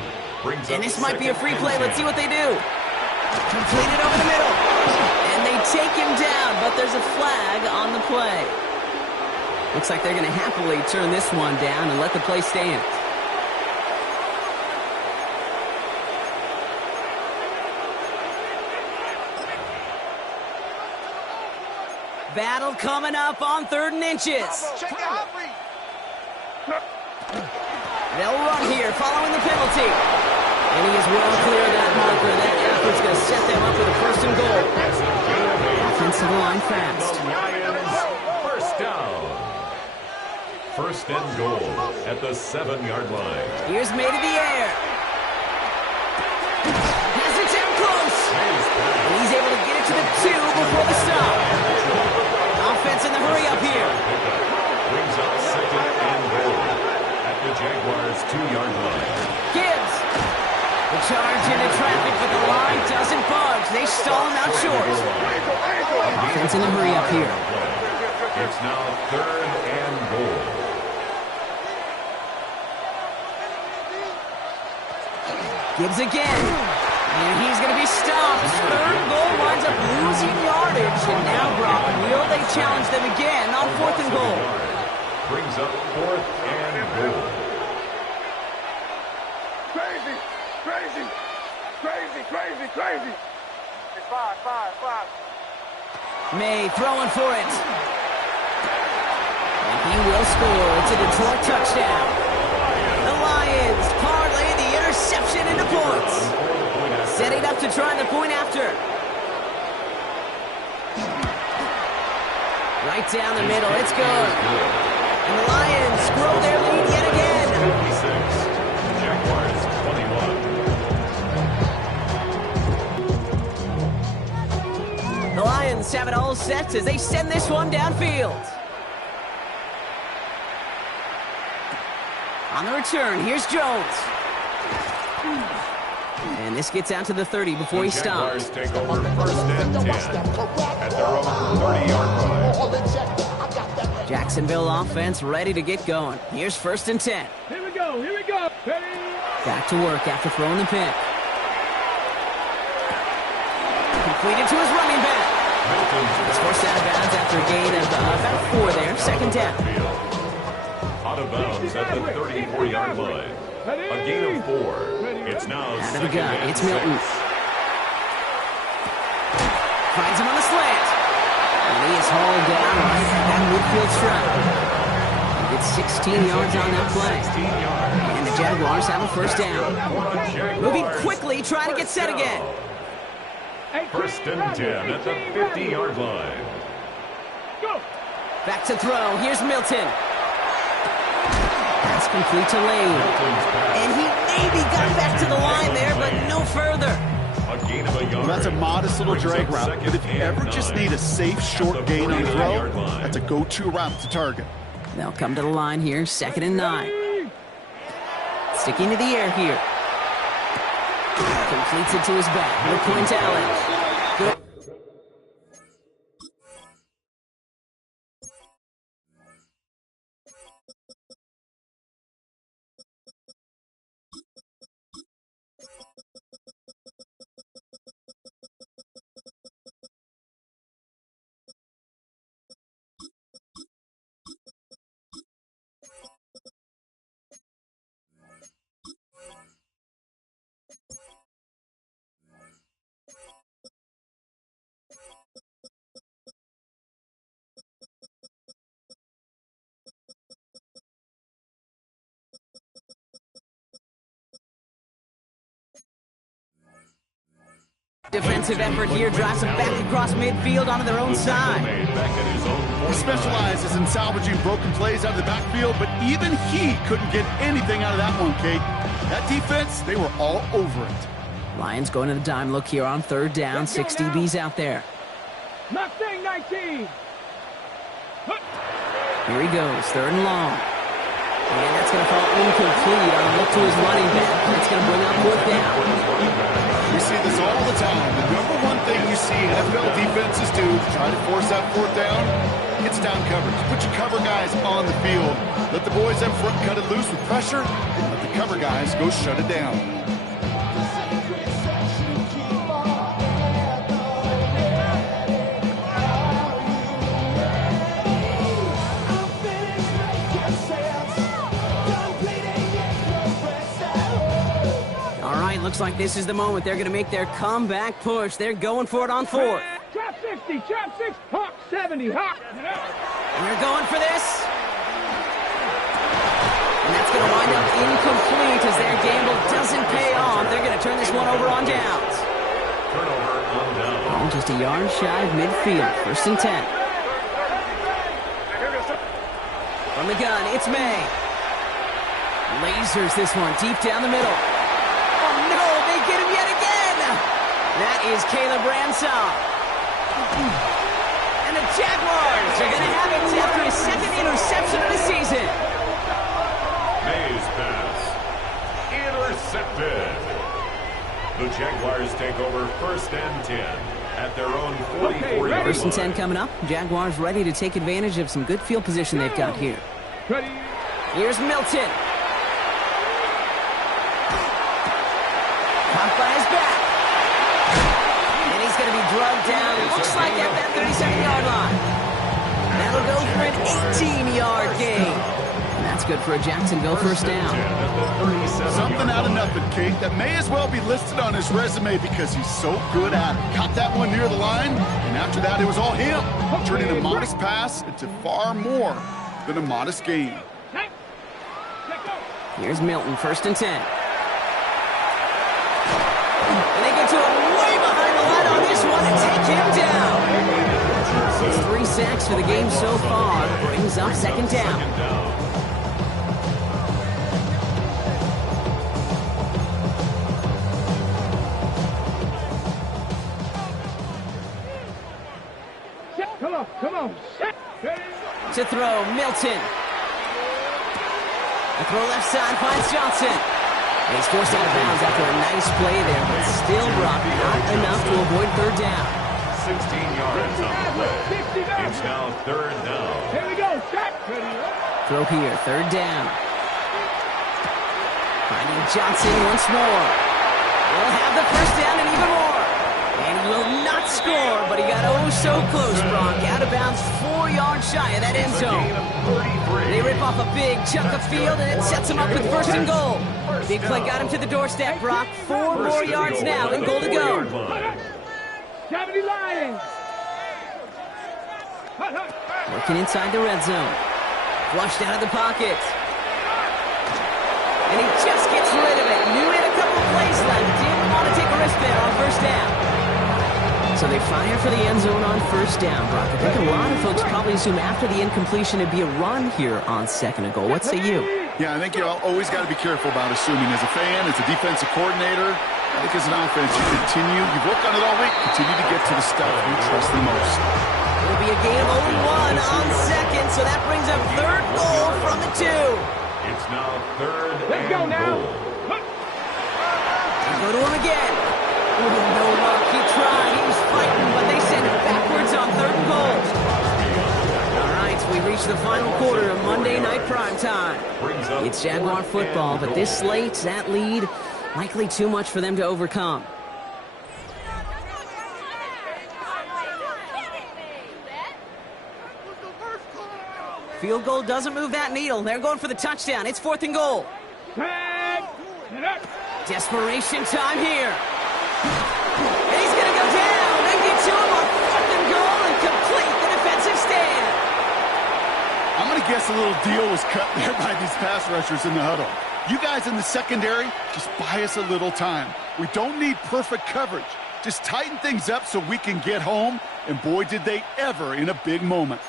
And this might be a free play. Let's see what they do. Completed over the middle. And they take him down, but there's a flag on the play. Looks like they're going to happily turn this one down and let the play stand. Battle coming up on 3rd and inches. They'll run here following the penalty. And he is well clear of that marker. That effort's going to set them up with a 1st and goal. Offensive line fast. First down. 1st and goal at the 7-yard line. Here's May to the air. Has it down close. And he's able to get it to the 2 before the stop. Offense in the hurry up here. Brings up 2nd and goal at the Jaguars' 2-yard line. Gibbs. The charge into traffic, but the line doesn't budge. They stall him out short. Offense in the hurry up here. It's now 3rd and goal. Gibbs again. And he's going to be stopped. 3rd goal winds up losing yardage. And now, Brock, will they challenge them again on 4th and goal? Brings up 4th and goal. Crazy, crazy, crazy, crazy, crazy. It's 5. May throwing for it. And he will score. It's a Detroit touchdown. The Lions parlay the interception into points. Setting up to try the point after. Right down the middle. It's good. And the Lions grow their lead yet again. 56. Jaguars 21. The Lions have it all set as they send this one downfield. On the return, here's Jones. And this gets out to the 30 before he stops. Jaguars take over 1st and 10 at their own 30-yard line. Jacksonville offense ready to get going. Here's 1st and 10. Here we go. Ready? Back to work after throwing the pick. Completed to his running back. He's forced out of bounds after a gain of about 4 there. 2nd down. Out of bounds at the 34-yard line. A gain of 4. It's now Out of the gun. It's Milton. Finds him on the slant. And he is hauled down right at that midfield strike. It's 16 yards on that play. And the Jaguars have a 1st down. Moving quickly, trying to get set again. 1st and 10 at the 50-yard line. Go. Back to throw. Here's Milton. Pass complete to Lane. And he maybe got back to the line there, but no further. A gain of a yard. Well, that's a modest little drag route, but if you ever just need a safe short gain on the throw, that's a go-to route to target. They'll come to the line here, 2nd and 9. Sticking to the air here. Completes it to his back. No point Allen. Defensive effort here drives them back across midfield onto their own side. He specializes in salvaging broken plays out of the backfield, but even he couldn't get anything out of that one, Kate. That defense, they were all over it. Lions going to the dime look here on third down. 6 DBs out there. Mustang 19. Here he goes, third and long. And that's going to fall incomplete on a look to his running back. That's going to bring up fourth down. We see this all the time. The number one thing you see NFL defenses do to try to force that fourth down, it's down coverage. Put your cover guys on the field. Let the boys up front cut it loose with pressure, and let the cover guys go shut it down. Looks like this is the moment they're going to make their comeback push. They're going for it on fourth. Trap 60, trap 6, Hawk 70, Hawk. They're going for this. And that's going to wind up incomplete as their gamble doesn't pay off. They're going to turn this one over on downs. Turnover on down. Oh, just a yard shy of midfield. First and 10. From the gun, it's May. Lasers this one deep down the middle. No, they get him yet again. That is Caleb Ransom. And the Jaguars are going to have it after his second interception of the season. May's pass intercepted. The Jaguars take over first and 10 at their own 44-yard line. First and 10 coming up. Jaguars ready to take advantage of some good field position they've got here. Ready. Here's Milton. Caught by his back. And he's going to be drugged down. It looks like at that 37-yard line. That'll go for an 18-yard gain. And that's good for a Jacksonville first down. Something out of nothing, Kate, that may as well be listed on his resume because he's so good at it. Caught that one near the line, and after that, it was all him, turning a modest pass into far more than a modest gain. Here's Milton, first and 10. And they get to him way behind the line on this one and take him down. It's 3 sacks for the game so far. Brings up second down. Come on. To throw, Milton. The throw left side finds Johnson. And he's forced out of bounds after a nice play there, but still, Brock, not enough to avoid third down. 16 yards on the play. It's now third down. Here we go. Throw here, third down. Finding Johnson once more. He'll have the first down and even more. And he will not score, but he got oh so close, Brock. Out of bounds, 4 yards shy of that end zone. They rip off a big chunk of field, and it sets him up with first and goal. Big play got him to the doorstep, Brock. 4 more yards now, and goal to go. 70 Lions. Working inside the red zone. Flushed out of the pocket. And he just gets rid of it. Knew he had a couple plays left. Didn't want to take a risk there on first down. So they fire for the end zone on first down, Brock. I think a lot of folks probably assume after the incompletion it'd be a run here on second and goal. What say you? Yeah, I think you always got to be careful about assuming. As a fan, as a defensive coordinator, I think as an offense, you've worked on it all week, continue to get to the stuff you trust the most. It'll be a gain of 0-1 on second, so that brings up third goal from the 2. It's now third Let's go and now. goal. They go to him again. Oh, no luck. He tried. He was fighting, but they send it backwards on third and goal. All right, so we reach the final quarter of Monday Night Primetime. It's Jaguar football, but this slate's that lead, likely too much for them to overcome. Field goal doesn't move that needle. They're going for the touchdown. It's 4th and goal. Desperation time here. And he's going to go down. They get to him on 4th and goal and complete the defensive stand. I'm going to guess a little deal was cut there by these pass rushers in the huddle. You guys in the secondary, just buy us a little time. We don't need perfect coverage. Just tighten things up so we can get home, and boy, did they ever in a big moment.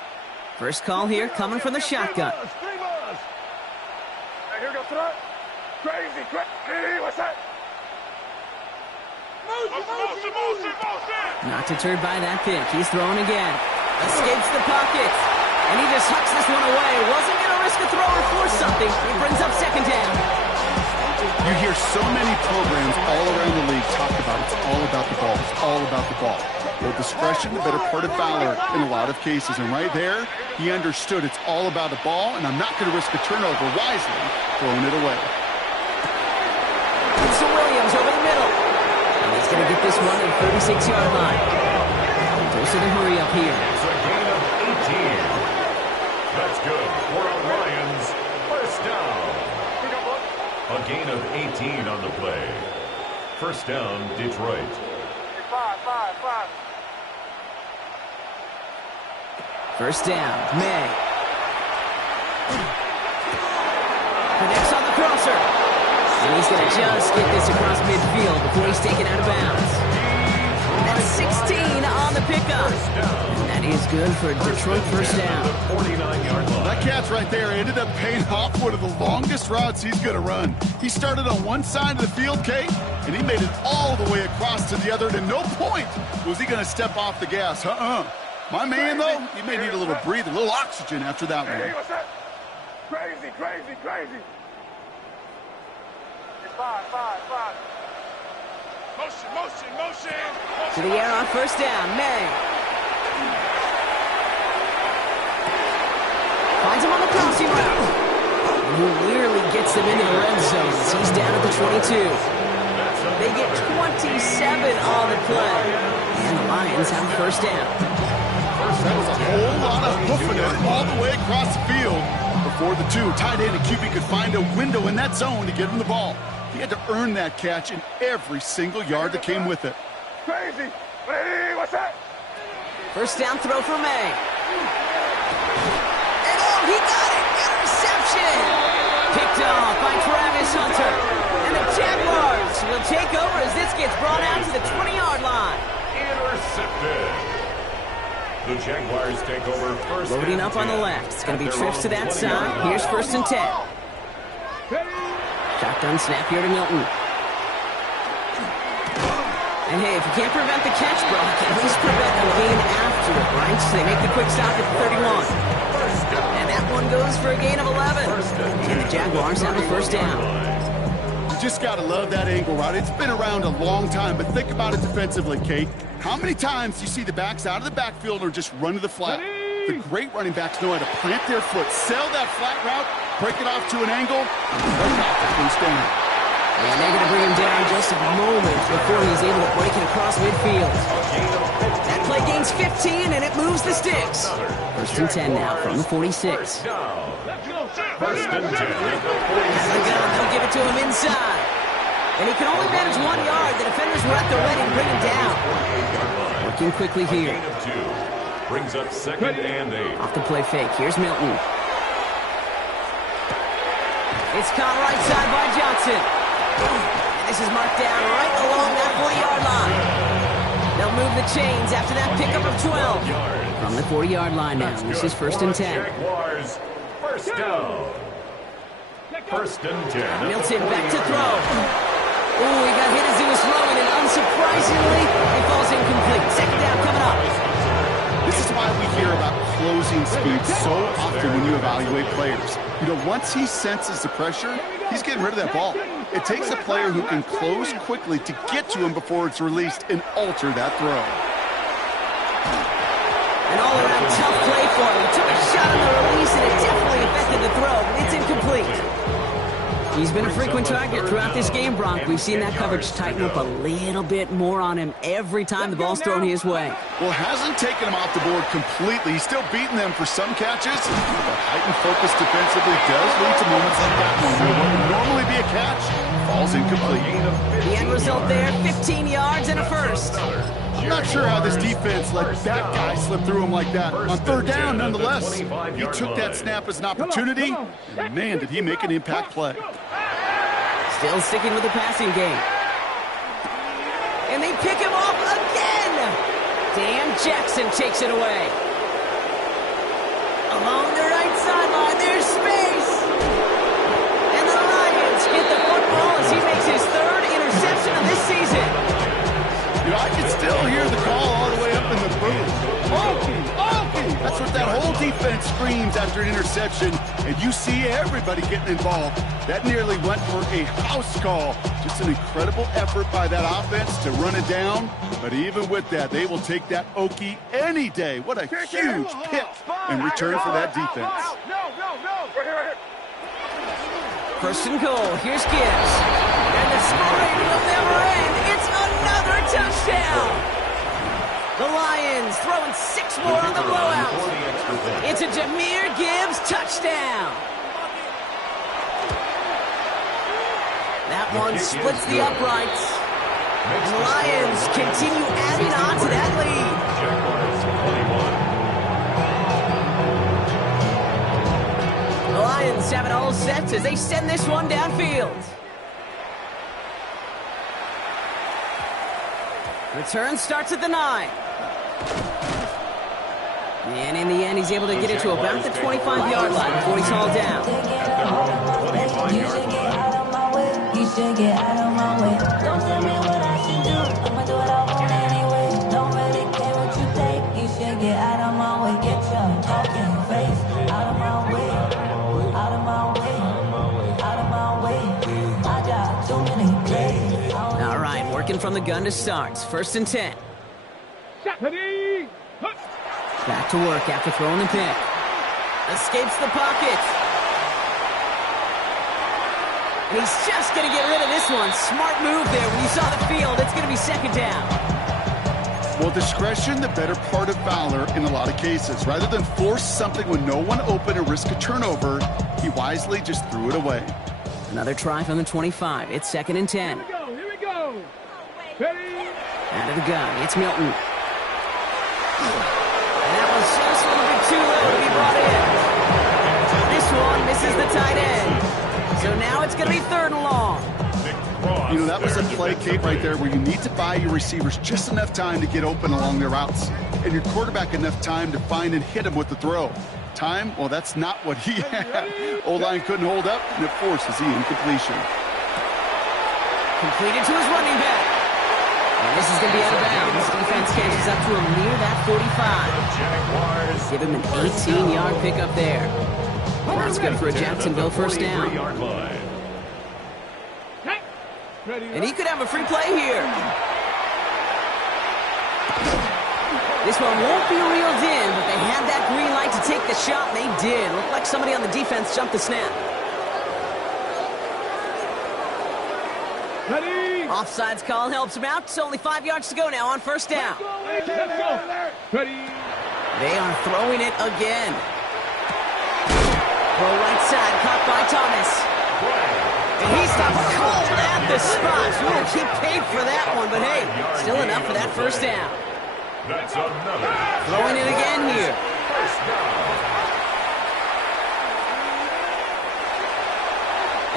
First call here coming from the shotgun. Hey, here we go, throw it. Crazy. What's that? Motion. Not deterred by that pick. He's throwing again. Escapes the pocket. And he just hucks this one away. Wasn't going to risk a throw or force something. He brings up second down. You hear so many programs all around the league talk about it's all about the ball. It's all about the ball. Well, discretion, the better part of valor in a lot of cases. And right there, he understood it's all about the ball, and I'm not going to risk a turnover, wisely throwing it away. It's Williams over the middle. And he's going to get this one at the 36-yard line. There's the hurry up here. It's a gain of 18. That's good for a Lions first down. A gain of 18 on the play. First down, Detroit. 5. First down, May. Connects on the crosser. And he's going to just get this across midfield before he's taken out of bounds. That's 16 on the pickup. And that is good for Detroit first down. 49-yard line. That catch right there ended up paying off one of the longest routes he's going to run. He started on one side of the field, Kate, and he made it all the way across to the other. And at no point was he going to step off the gas. My man, though, he may need a little breather, a little oxygen after that one. Hey, what's that? Crazy. 5. Motion. To the air on first down, May. Finds him on the crossing route. And he nearly gets them into the red zone as he's down at the 22. They get 27 on the play. And the Lions have a first down. That was a whole lot of hoofing it all the way across the field before the two tight end and QB could find a window in that zone to get him the ball. He had to earn that catch in every single yard that came with it. Crazy. Hey, what's that? First down throw for May. And oh, he got it! Interception! Picked off by Travis Hunter. And the Jaguars will take over as this gets brought out to the 20-yard line. Intercepted. The Jaguars take over first. Loading up on the left. It's going to be trips to that side. Here's first and 10. Shotgun snap here to Milton. And hey, if you can't prevent the catch, bro, you can at least prevent a gain after it, right? So they make the quick stop at the 31. And that one goes for a gain of 11. And the Jaguars have a first down. You just got to love that angle route. It's been around a long time, but think about it defensively, Kate. How many times do you see the backs out of the backfield or just run to the flat? The great running backs know how to plant their foot, sell that flat route, break it off to an angle, and And they're going to bring him down just a moment before he's able to break it across midfield. That play gains 15, and it moves the sticks. First and 10 now from the 46. First and 10. They'll give it to him inside. And he can only manage 1 yard. The defenders were at the ready to bring him down. Working quickly here. Gain of 2. Brings up second and 8. Off the play fake. Here's Milton. It's caught right side by Johnson. And this is marked down right along that 40-yard line. They'll move the chains after that pickup of 12. From the 40-yard line now. This is first and 10. Jaguars, first down. First and 10. Milton back to throw. Ooh, he got hit as he was throwing, and unsurprisingly, it falls incomplete. Second down coming up. This is why we hear about closing speed so often when you evaluate players. You know, once he senses the pressure, he's getting rid of that ball. It takes a player who can close quickly to get to him before it's released and alter that throw. An all-around tough play for him. He took a shot on the release, and it definitely affected the throw, but it's incomplete. He's been a frequent target throughout this game, Bronk. We've seen that coverage tighten up a little bit more on him every time the ball's thrown his way. Well, hasn't taken him off the board completely. He's still beating them for some catches. But heightened focus defensively does lead to moments like that one where what would normally be a catch falls incomplete. The end result there, 15 yards and a first. I'm not sure how this defense let that guy slip through him like that. On third down, nonetheless, he took that snap as an opportunity, and man, did he make an impact play. Still sticking with the passing game. and they pick him off again. Dan Jackson takes it away. Along the right sideline, there's space. And the Lions get the football as he makes his third interception of this season. You know, I can still hear the call all the way up in the booth. That's what that whole defense screams after an interception, and you see everybody getting involved. That nearly went for a house call. Just an incredible effort by that offense to run it down, but even with that, they will take that Okie any day. What a huge pick in return for that defense. First and goal, here's Gibbs. And the scoring will never end. It's another touchdown. The Lions throwing 6 more on the blowout. It's a Jahmyr Gibbs touchdown. That one splits the uprights. And the Lions continue adding on to that lead. The Lions have it all set as they send this one downfield. Return starts at the 9. And in the end, he's able to get it to about the 25-yard line before he's hauled down. You should get out of my way. You should get out of my way. Don't tell me what I should do. I'ma do what I want anyway. Don't really care what you think. You should get out of my way. Get your talking face out of my way. Out of my way. Out of my way. I got too many plays. All right, working from the gun to start. First and 10. Back to work after throwing the pick. Escapes the pocket. And he's just going to get rid of this one. Smart move there. When you saw the field, it's going to be second down. Well, discretion, the better part of valor in a lot of cases. Rather than force something when no one open and risk a turnover, he wisely just threw it away. Another try from the 25. It's second and 10. Here we go. Ready? Out of the gun, it's Milton. And that was just a little bit too low to be brought in. This one misses the tight end. So now it's going to be third and long. You know, that was a play, Kate, right there where you need to buy your receivers just enough time to get open along their routes. And your quarterback enough time to find and hit him with the throw. Time? Well, that's not what he had. O-line couldn't hold up, and it forces the incompletion. Completed to his running back. And this is going to be out of bounds. Defense catches up to him near that 45. Give him an 18-yard pickup there. That's good for a Jacksonville first down. And he could have a free play here. This one won't be reeled in, but they had that green light to take the shot, and they did. Looked like somebody on the defense jumped the snap. Ready? Offsides call helps him out. It's only 5 yards to go now on first down. Let's go. Ready? They are throwing it again. Throw right side, caught by Thomas. And he stops cold at the spot. Ooh, he paid for that one, but hey, still enough for that first down. That's another. Throwing it again here. First down.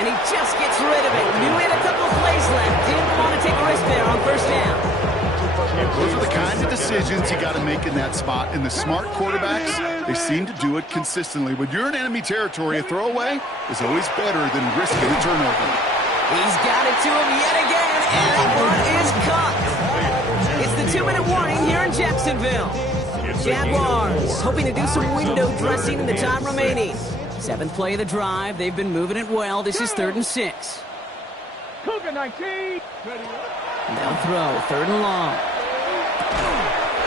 And he just gets rid of it. Knew he had a couple of plays left. Didn't want to take a risk there on first down. Those are the kinds of decisions you got to make in that spot. And the smart quarterbacks, they seem to do it consistently. When you're in enemy territory, a throwaway is always better than risking a turnover. He's got it to him yet again, and that one is caught. It's the 2-minute warning here in Jacksonville. Jaguars hoping to do some window dressing in the time remaining. 7th play of the drive. They've been moving it well. This is 3rd and 6. Cougar 19. Ready? They'll throw 3rd and long.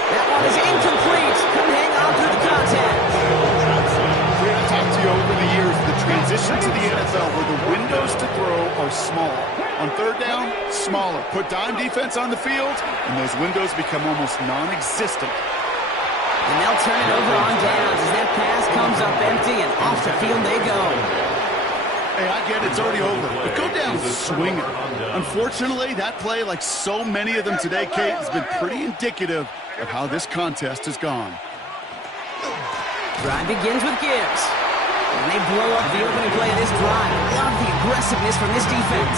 That one is incomplete. Couldn't hang on through the contact. I've talked to you over the years, the transition to the NFL where the windows to throw are small. On 3rd down, smaller. Put dime defense on the field, and those windows become almost non-existent. And they'll turn it over on downs as that pass comes up empty, and off the field they go. Hey, I get it's already over, but go down swinging. Unfortunately, that play, like so many of them today, Kate, has been pretty indicative of how this contest has gone. Drive begins with Gibbs. And they blow up the opening play of this drive. Love the aggressiveness from this defense.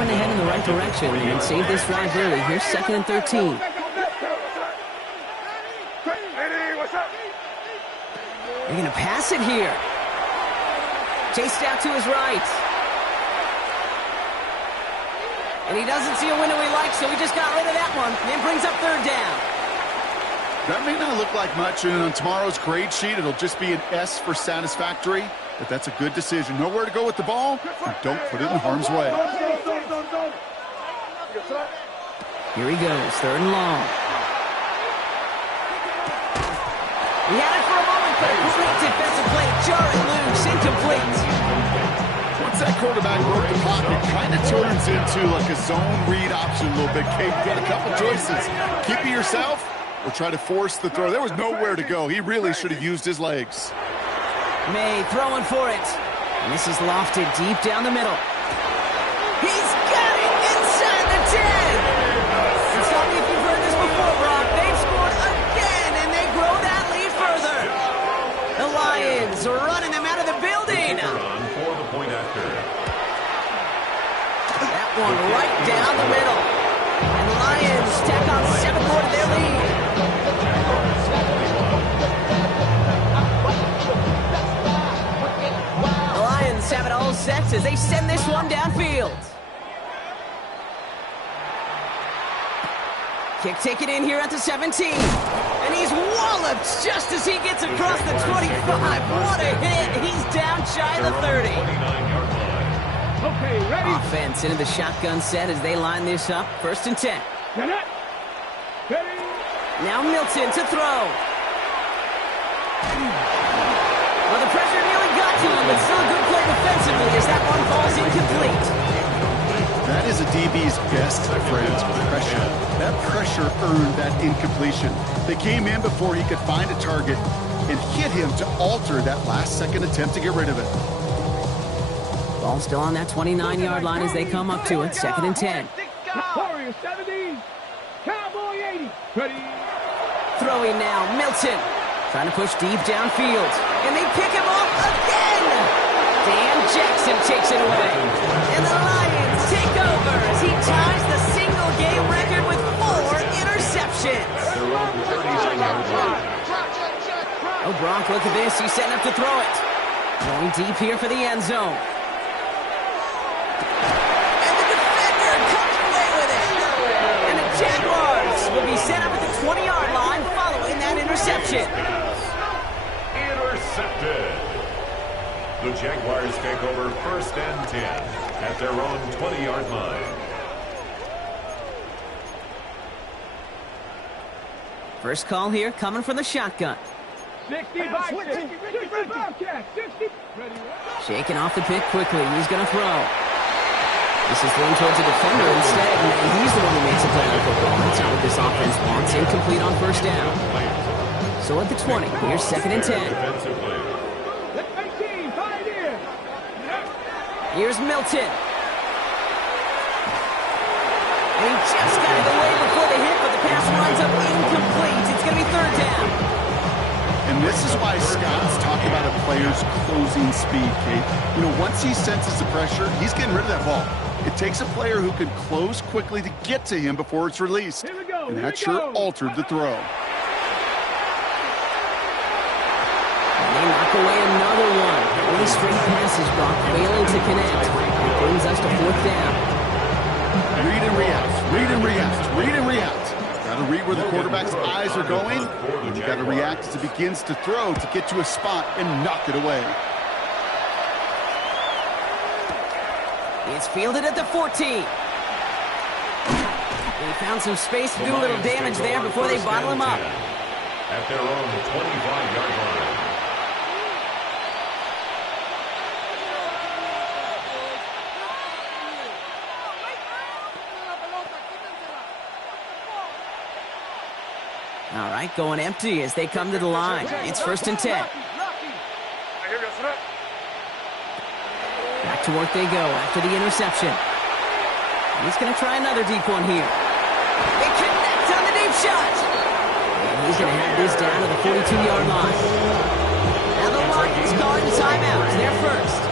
stepping ahead in the right direction and save this drive early. Here's 2nd and 13. They're going to pass it here. Chased out to his right. And he doesn't see a window he likes, so he just got rid of that one. And brings up 3rd down. That may not look like much, and on tomorrow's grade sheet, it'll just be an S for satisfactory, but that's a good decision. Know where to go with the ball, and don't put it in harm's way. Here he goes, 3rd and long. He had it for a moment, but a great defensive play to jar it loose, incomplete. Once that quarterback broke the pocket, it kind of turns into like a zone read option a little bit. Kate, you got a couple choices. Keep it yourself or try to force the throw. There was nowhere to go. He really should have used his legs. May throwing for it. And this is lofted deep down the middle. He's got it inside the 10. And tell me if you've heard this before, Brock. They've scored again, and they grow that lead further. The Lions are running them out of the building. For the point after. That one right down the middle. And the Lions tack on 7 more to their lead. The Lions have it all set as they send this one downfield. Kick taken in here at the 17. And he's walloped just as he gets across the 25. What a hit. He's down shy of the 30. Okay, ready? Offense into the shotgun set as they line this up. 1st and 10. Ready? Now Milton to throw. Well, the pressure nearly got to him, but still a good play defensively as that one falls incomplete. That is a DB's best friend, pressure. That pressure earned that incompletion. They came in before he could find a target and hit him to alter that last-second attempt to get rid of it. Ball still on that 29-yard line as they come up to it. 2nd and 10. Warriors 70. Cowboy 80. Ready? Throwing now, Milton. Trying to push deep downfield. And they pick him off again! Dan Jackson takes it away. And the Lions take over as he ties the single-game record with 4 interceptions. Oh, Gronk, look at this. He's setting up to throw it. Going deep here for the end zone. And the defender comes away with it. And the Jaguars will be set up at the 20-yard line following that interception. Intercepted. The Jaguars take over 1st and 10 at their own 20-yard line. First call here coming from the shotgun. 65, 60. Shaking off the pick quickly. He's going to throw. This is thrown towards a defender instead. And he's the one who makes a play on the football. That's not what this offense wants. Incomplete on 1st down. So at the 20, here's 2nd and 10. Here's Milton. And he just got it away before the hit, but the pass winds up incomplete. It's going to be 3rd down. And this is why Scott's talking about a player's closing speed, Kate. You know, once he senses the pressure, he's getting rid of that ball. It takes a player who can close quickly to get to him before it's released. And that sure altered the throw. And they knock away another one. 20 straight passes, Brock, failing to connect. It brings us to 4th down. Read and react, read and react, read and react. Got to read where the quarterback's eyes are going. And you got to react as it begins to throw to get to a spot and knock it away. It's fielded at the 14. They found some space to do a little damage there before they bottle him up. At their own 25-yard line. All right, going empty as they come to the line. It's 1st and 10. Back to work they go after the interception. He's going to try another deep one here. They connect on the deep shot. And he's going to have this down to the 42-yard line. Now the Lions calling the timeout. They're first.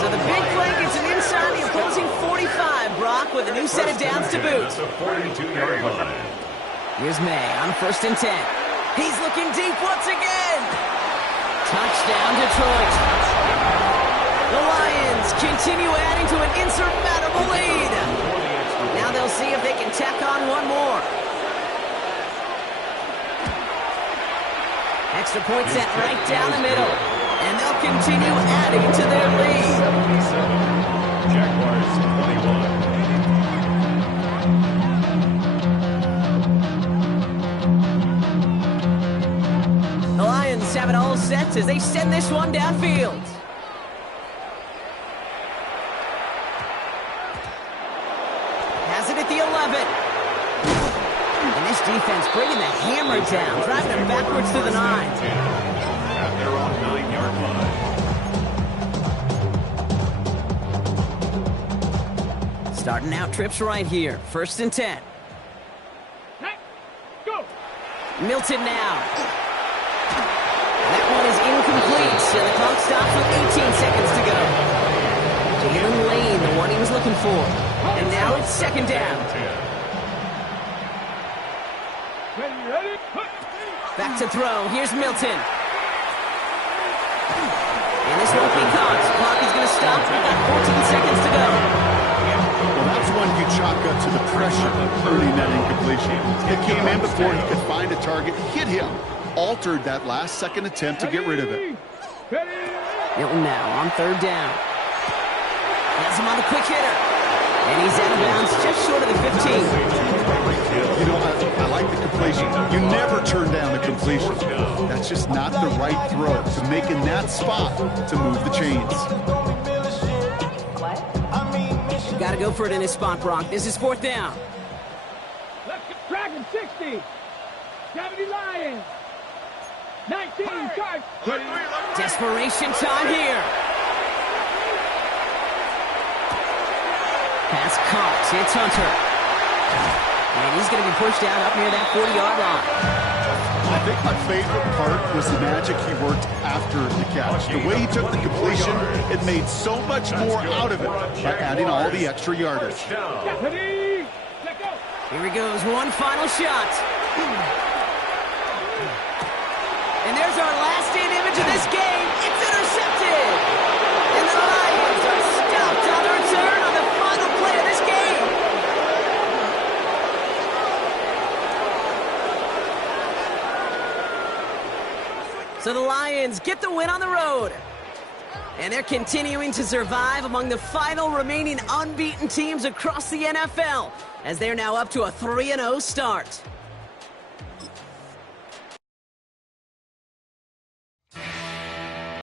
So the big play gets him inside the opposing 40 45, Brock, with a new set of downs to boot. That's a 42-yard line. Here's May on 1st and 10. He's looking deep once again. Touchdown, Detroit. The Lions continue adding to an insurmountable lead. Now they'll see if they can tack on one more. Extra point set right down the middle. And they'll continue adding to their lead. 77. Jaguars 21. The Lions have it all set as they send this one downfield. Has it at the 11. And this defense bringing the hammer down, driving them backwards to the 9. At their own 9-yard line. Starting out trips right here. 1st and 10. Go. Milton now. That one is incomplete, so the clock stops with 18 seconds to go. Jalen Lane, the one he was looking for. And now it's 2nd down. Ready? Back to throw. Here's Milton. And this won't be caught. Clock is going to stop. We've got 14 seconds to go. Well, that's one you chalk up to the pressure of earning that incompletion. It came in before he could find a target, hit him, altered that last second attempt to get rid of it. Milton now on 3rd down. Has him on the quick hitter. And he's out of bounds just short of the 15. You know, I like the completion. You never turn down the completion. That's just not the right throw to make in that spot to move the chains. Got to go for it in this spot, Brock. This is 4th down. Let's get Dragon 60. 70 Lions. 19 charge. Desperation time here. Pass caught. It's Hunter. And he's going to be pushed out up near that 40-yard line. I think my favorite part was the magic he worked after the catch. The way he took the completion, it made so much more out of it by adding all the extra yardage. Ready? Let go. Here he goes. One final shot. And there's our last-in image of this game. It's intercepted. And the Lions are stopped on the return on the final play of this game. So the Lions get the win on the road. And they're continuing to survive among the final remaining unbeaten teams across the NFL, as they're now up to a 3-0 start.